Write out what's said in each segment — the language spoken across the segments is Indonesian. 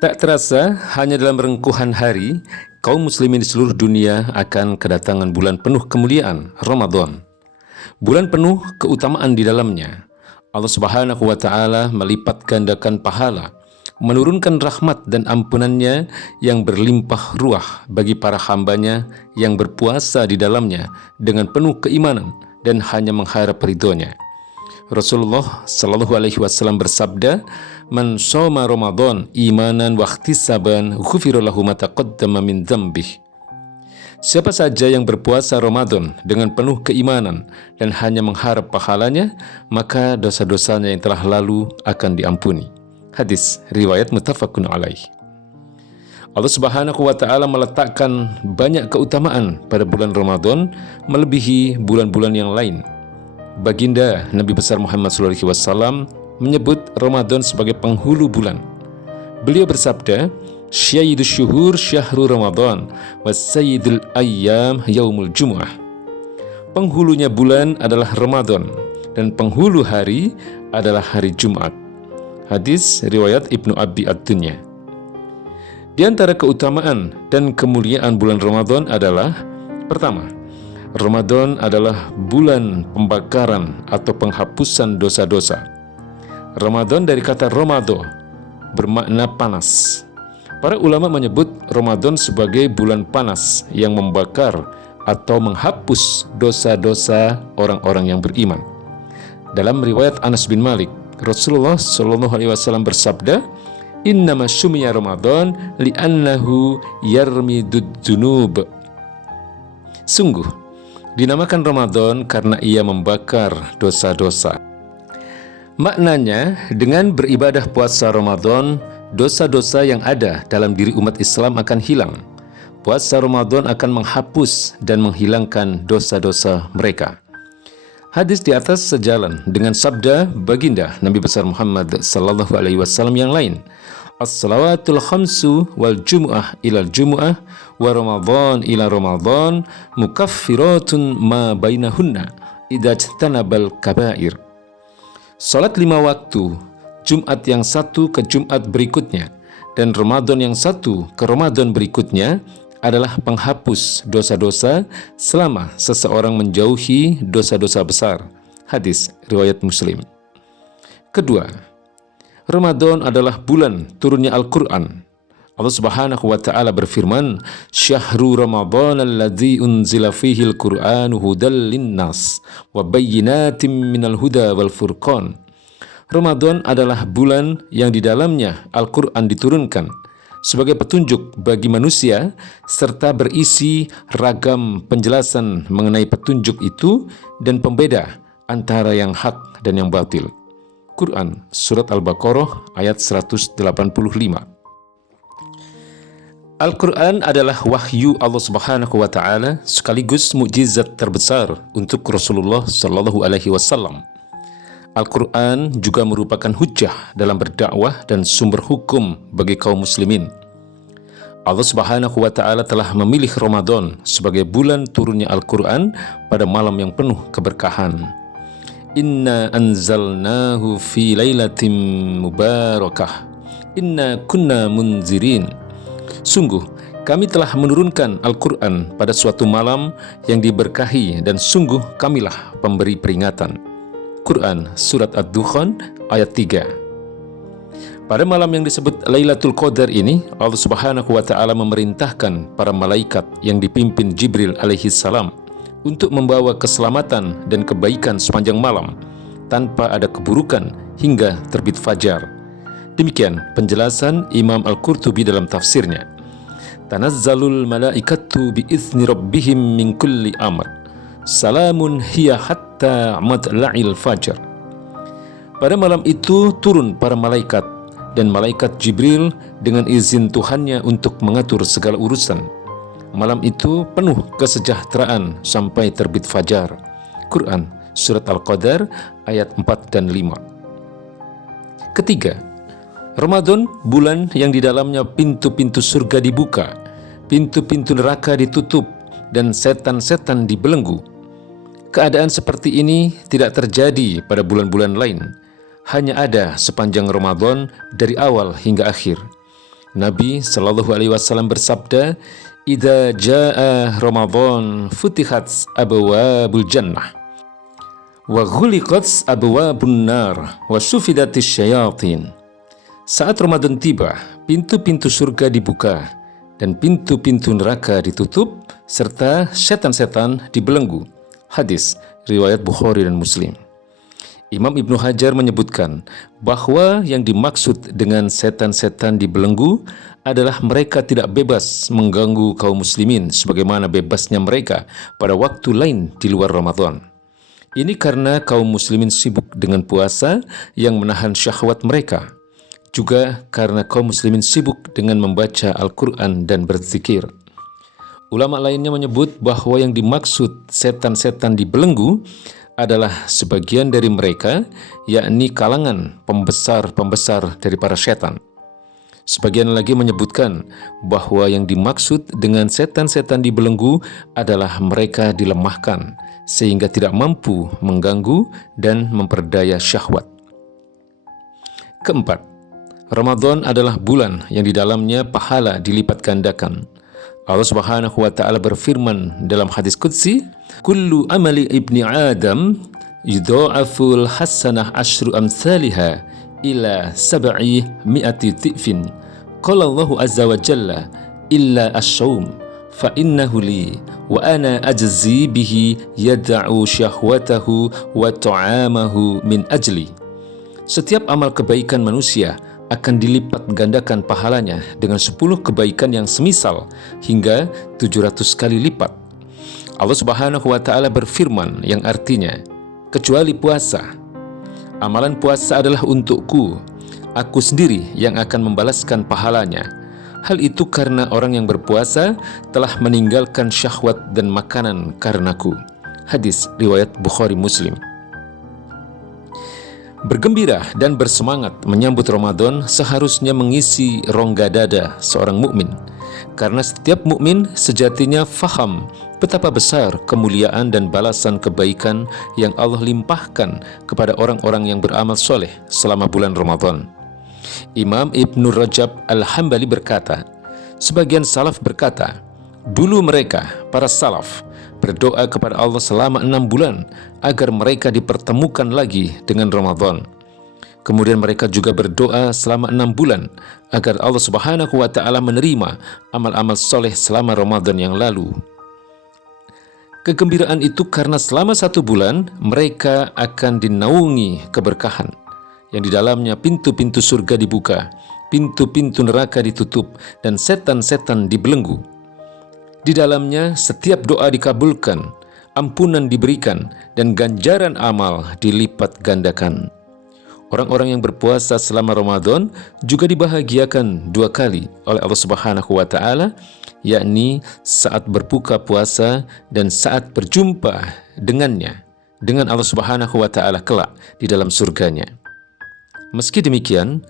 Tak terasa, hanya dalam rengkuhan hari, kaum muslimin di seluruh dunia akan kedatangan bulan penuh kemuliaan, Ramadan. Bulan penuh keutamaan di dalamnya. Allah Subhanahu wa Ta'ala melipat gandakan pahala, menurunkan rahmat dan ampunannya yang berlimpah ruah bagi para hambanya yang berpuasa di dalamnya dengan penuh keimanan dan hanya mengharap ridhonya. Rasulullah Shallallahu Alaihi Wasallam bersabda, "Man shoma Ramadan imanan wa ihtisaban, ghufira lahu ma taqaddama min dzambih." Siapa saja yang berpuasa Ramadan dengan penuh keimanan dan hanya mengharap pahalanya, maka dosa-dosanya yang telah lalu akan diampuni. Hadis riwayat muttafaqun alaih. Allah Subhanahu wa Ta'ala meletakkan banyak keutamaan pada bulan Ramadan melebihi bulan-bulan yang lain. Baginda Nabi besar Muhammad SAW menyebut Ramadan sebagai penghulu bulan. Beliau bersabda, "Syaidus syuhur syahru Ramadan, wa sayyidul ayyam yaumul jumu'ah." Penghulunya bulan adalah Ramadan dan penghulu hari adalah hari Jumat. Hadis riwayat Ibnu Abi Ad-Dunya. Di antara keutamaan dan kemuliaan bulan Ramadan adalah: pertama, Ramadan adalah bulan pembakaran atau penghapusan dosa-dosa. Ramadan dari kata Ramado, bermakna panas. Para ulama menyebut Ramadan sebagai bulan panas yang membakar atau menghapus dosa-dosa orang-orang yang beriman. Dalam riwayat Anas bin Malik, Rasulullah Shallallahu Alaihi Wasallam bersabda, "Innama syumiya Ramadan li'annahu yarmidud dzunub." Sungguh, dinamakan Ramadan karena ia membakar dosa-dosa. Maknanya, dengan beribadah puasa Ramadan, dosa-dosa yang ada dalam diri umat Islam akan hilang. Puasa Ramadan akan menghapus dan menghilangkan dosa-dosa mereka. Hadis di atas sejalan dengan sabda baginda Nabi besar Muhammad sallallahu alaihi wasallam yang lain, "As-salawatul khamsu wal jumu'ah ilal jumu'ah wa Ramadan ila Ramadan mukaffiratun ma bainahunna idza ijtanabal kabair." Salat 5 waktu, Jumat yang satu ke Jumat berikutnya dan Ramadan yang satu ke Ramadan berikutnya adalah penghapus dosa-dosa selama seseorang menjauhi dosa-dosa besar. Hadis riwayat Muslim. Kedua, Ramadan adalah bulan turunnya Al-Quran. Allah Subhanahu wa Ta'ala berfirman, "Syahru Ramadan alladzi unzila fihi al-Qur'anu hudal linnas wa bayyinatin minal huda wal furqan." Ramadan adalah bulan yang di dalamnya Al-Quran diturunkan sebagai petunjuk bagi manusia serta berisi ragam penjelasan mengenai petunjuk itu dan pembeda antara yang hak dan yang batil. Quran Surat Al-Baqarah ayat 185. Al-Quran adalah wahyu Allah Subhanahu wa Ta'ala sekaligus mukjizat terbesar untuk Rasulullah Sallallahu Alaihi Wasallam. Al-Quran juga merupakan hujjah dalam berdakwah dan sumber hukum bagi kaum muslimin. Allah Subhanahu wa Ta'ala telah memilih Ramadan sebagai bulan turunnya Al-Quran pada malam yang penuh keberkahan. "Inna anzalnahu fi lailatin mubarakah, inna kunna munzirin." Sungguh, kami telah menurunkan Al-Quran pada suatu malam yang diberkahi dan sungguh kamilah pemberi peringatan. Quran Surat Ad-Dukhan ayat 3. Pada malam yang disebut Lailatul Qadar ini, Allah Subhanahu wa Ta'ala memerintahkan para malaikat yang dipimpin Jibril alaihi salam untuk membawa keselamatan dan kebaikan sepanjang malam tanpa ada keburukan hingga terbit fajar. Demikian penjelasan Imam Al-Qurtubi dalam tafsirnya. "Tanazzalul malaikatu bi'izni rabbihim min kulli amr. Salamun hiya hatta matla'il fajar." Pada malam itu turun para malaikat dan malaikat Jibril dengan izin Tuhannya untuk mengatur segala urusan. Malam itu penuh kesejahteraan sampai terbit fajar. Quran Surat Al-Qadar ayat 4 dan 5. Ketiga, Ramadan bulan yang di dalamnya pintu-pintu surga dibuka, pintu-pintu neraka ditutup, dan setan-setan dibelenggu. Keadaan seperti ini tidak terjadi pada bulan-bulan lain, hanya ada sepanjang Ramadan dari awal hingga akhir. Nabi Shallallahu Alaihi Wasallam bersabda, "Idza jaa Ramadan futihat abwabul jannah wa ghuliqat abwabun nar wa sufidatis syayatin." Saat Ramadan tiba, pintu-pintu surga dibuka dan pintu-pintu neraka ditutup serta setan-setan dibelenggu. Hadis riwayat Bukhari dan Muslim. Imam Ibnu Hajar menyebutkan bahwa yang dimaksud dengan setan-setan dibelenggu adalah mereka tidak bebas mengganggu kaum muslimin sebagaimana bebasnya mereka pada waktu lain di luar Ramadan. Ini karena kaum muslimin sibuk dengan puasa yang menahan syahwat mereka. Juga karena kaum muslimin sibuk dengan membaca Al-Quran dan berzikir. Ulama lainnya menyebut bahwa yang dimaksud setan-setan dibelenggu adalah sebagian dari mereka, yakni kalangan pembesar-pembesar dari para setan. Sebagian lagi menyebutkan bahwa yang dimaksud dengan setan-setan dibelenggu adalah mereka dilemahkan sehingga tidak mampu mengganggu dan memperdaya syahwat. Keempat, Ramadan adalah bulan yang di dalamnya pahala dilipat gandakan. Allah Subhanahu wa taala berfirman dalam hadis qudsi, "Kullu amali ibni Adam yudha'aful hasanah asyru amsalha ila sab'i mi'ati tifin." Qala Allahu azza wa jalla, "Illa asy-syaum fa innahu li wa ana ajzi bihi yad'u syahwatahu wa ta'amahu min ajli." Setiap amal kebaikan manusia akan dilipat gandakan pahalanya dengan 10 kebaikan yang semisal hingga 700 kali lipat. Allah Subhanahu wa taala berfirman yang artinya, kecuali puasa. Amalan puasa adalah untukku, aku sendiri yang akan membalaskan pahalanya. Hal itu karena orang yang berpuasa telah meninggalkan syahwat dan makanan karenaku. Hadis riwayat Bukhari Muslim. Bergembira dan bersemangat menyambut Ramadan seharusnya mengisi rongga dada seorang mukmin, karena setiap mukmin sejatinya faham betapa besar kemuliaan dan balasan kebaikan yang Allah limpahkan kepada orang-orang yang beramal soleh selama bulan Ramadan. Imam Ibnu Rajab Al-Hambali berkata, sebagian salaf berkata, dulu mereka, para salaf, berdoa kepada Allah selama 6 bulan agar mereka dipertemukan lagi dengan Ramadan. Kemudian mereka juga berdoa selama 6 bulan agar Allah Subhanahu wa taala menerima amal-amal soleh selama Ramadan yang lalu. Kegembiraan itu karena selama 1 bulan mereka akan dinaungi keberkahan yang di dalamnya pintu-pintu surga dibuka, pintu-pintu neraka ditutup, dan setan-setan dibelenggu. Di dalamnya setiap doa dikabulkan, ampunan diberikan, dan ganjaran amal dilipat gandakan. Orang-orang yang berpuasa selama Ramadan juga dibahagiakan 2 kali oleh Allah Subhanahu wa taala, yakni saat berbuka puasa dan saat berjumpa dengannya, dengan Allah Subhanahu wa taala kelak di dalam surganya. Meski demikian,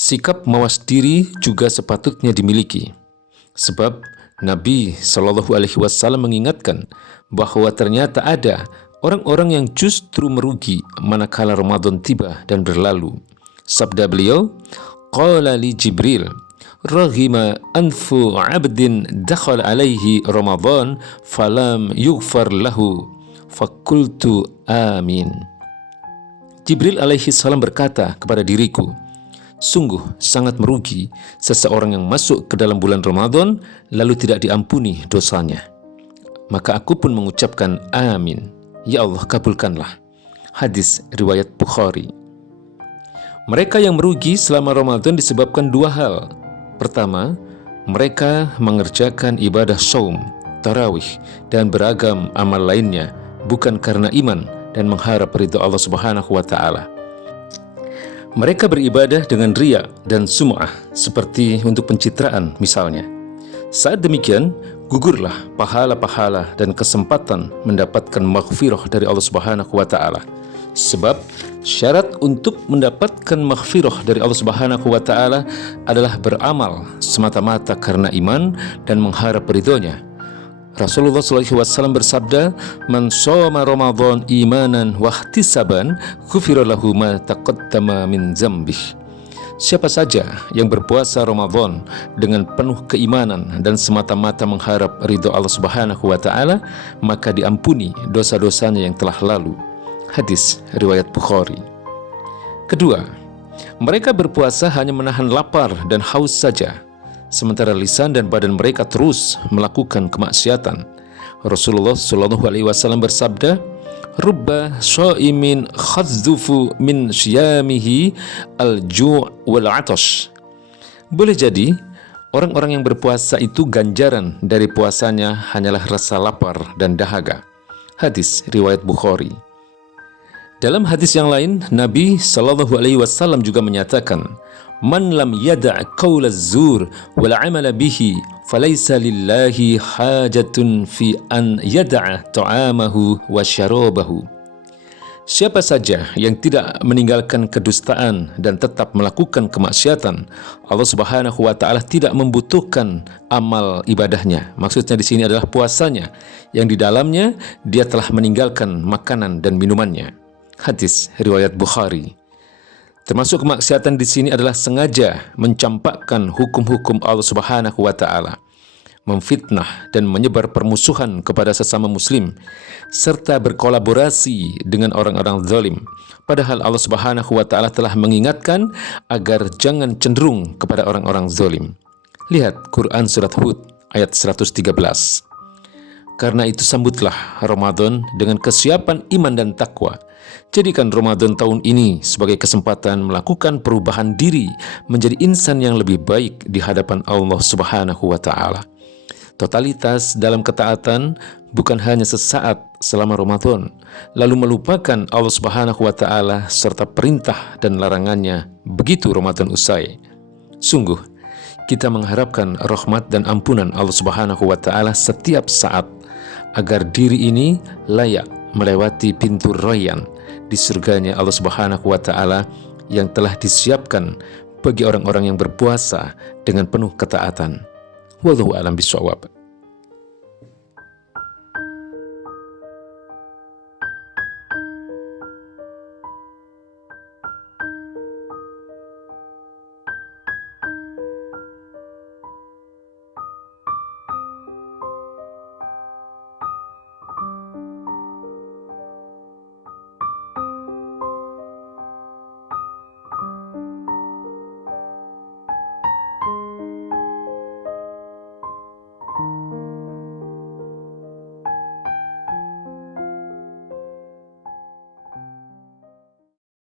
sikap mawas diri juga sepatutnya dimiliki. Sebab Nabi Shallallahu Alaihi Wasallam mengingatkan bahwa ternyata ada orang-orang yang justru merugi manakala Ramadan tiba dan berlalu. Sabda beliau, "Qala li Jibril, raghima anfu 'abdin dakhal alaihi Ramadan falam yughfar lahu." Fakultu amin. Jibril alaihi salam berkata kepada diriku, sungguh sangat merugi seseorang yang masuk ke dalam bulan Ramadan lalu tidak diampuni dosanya. Maka aku pun mengucapkan amin. Ya Allah, kabulkanlah. Hadis riwayat Bukhari. Mereka yang merugi selama Ramadan disebabkan 2 hal. Pertama, mereka mengerjakan ibadah shaum, tarawih, dan beragam amal lainnya bukan karena iman dan mengharap ridha Allah Subhanahu wa taala. Mereka beribadah dengan riya dan sum'ah, seperti untuk pencitraan misalnya. Saat demikian, gugurlah pahala-pahala dan kesempatan mendapatkan maghfirah dari Allah Subhanahu wa taala. Sebab syarat untuk mendapatkan maghfirah dari Allah Subhanahu wa taala adalah beramal semata-mata karena iman dan mengharap ridhonya. Rasulullah SAW bersabda, "Man shoma Ramadan imanan wa ihtisaban, ghufira lahu ma taqaddama min dzambih." Siapa saja yang berpuasa Ramadan dengan penuh keimanan dan semata-mata mengharap ridho Allah Subhanahu wa Ta'ala, maka diampuni dosa-dosanya yang telah lalu. Hadis riwayat Bukhari. Kedua, mereka berpuasa hanya menahan lapar dan haus saja, sementara lisan dan badan mereka terus melakukan kemaksiatan. Rasulullah SAW bersabda, "Rubba sha'imin khadzufu min syiyamihi al-ju' wal 'atash." Boleh jadi orang-orang yang berpuasa itu ganjaran dari puasanya hanyalah rasa lapar dan dahaga. Hadis riwayat Bukhari. Dalam hadis yang lain, Nabi SAW juga menyatakan, "Man lam yada' qaula az-zur wal 'amala bihi falaysa lillahi hajatun fi an yada'a ta'amahu wa syarabahu." Siapa saja yang tidak meninggalkan kedustaan dan tetap melakukan kemaksiatan, Allah Subhanahu wa Ta'ala tidak membutuhkan amal ibadahnya. Maksudnya di sini adalah puasanya, yang di dalamnya dia telah meninggalkan makanan dan minumannya. Hadis riwayat Bukhari. Termasuk kemaksiatan di sini adalah sengaja mencampakkan hukum-hukum Allah Subhanahu wa Ta'ala, memfitnah dan menyebar permusuhan kepada sesama muslim, serta berkolaborasi dengan orang-orang zalim. Padahal Allah Subhanahu wa Ta'ala telah mengingatkan agar jangan cenderung kepada orang-orang zalim. Lihat Quran Surat Hud ayat 113. Karena itu sambutlah Ramadan dengan kesiapan iman dan takwa. Jadikan Ramadan tahun ini sebagai kesempatan melakukan perubahan diri menjadi insan yang lebih baik di hadapan Allah Subhanahu wa Ta'ala. Totalitas dalam ketaatan bukan hanya sesaat selama Ramadan, lalu melupakan Allah Subhanahu wa Ta'ala serta perintah dan larangannya begitu Ramadan usai. Sungguh, kita mengharapkan rahmat dan ampunan Allah Subhanahu wa Ta'ala setiap saat, agar diri ini layak melewati pintu Rayyan di surganya Allah Subhanahu wa Ta'ala yang telah disiapkan bagi orang-orang yang berpuasa dengan penuh ketaatan. Wallahu a'lam bishawab.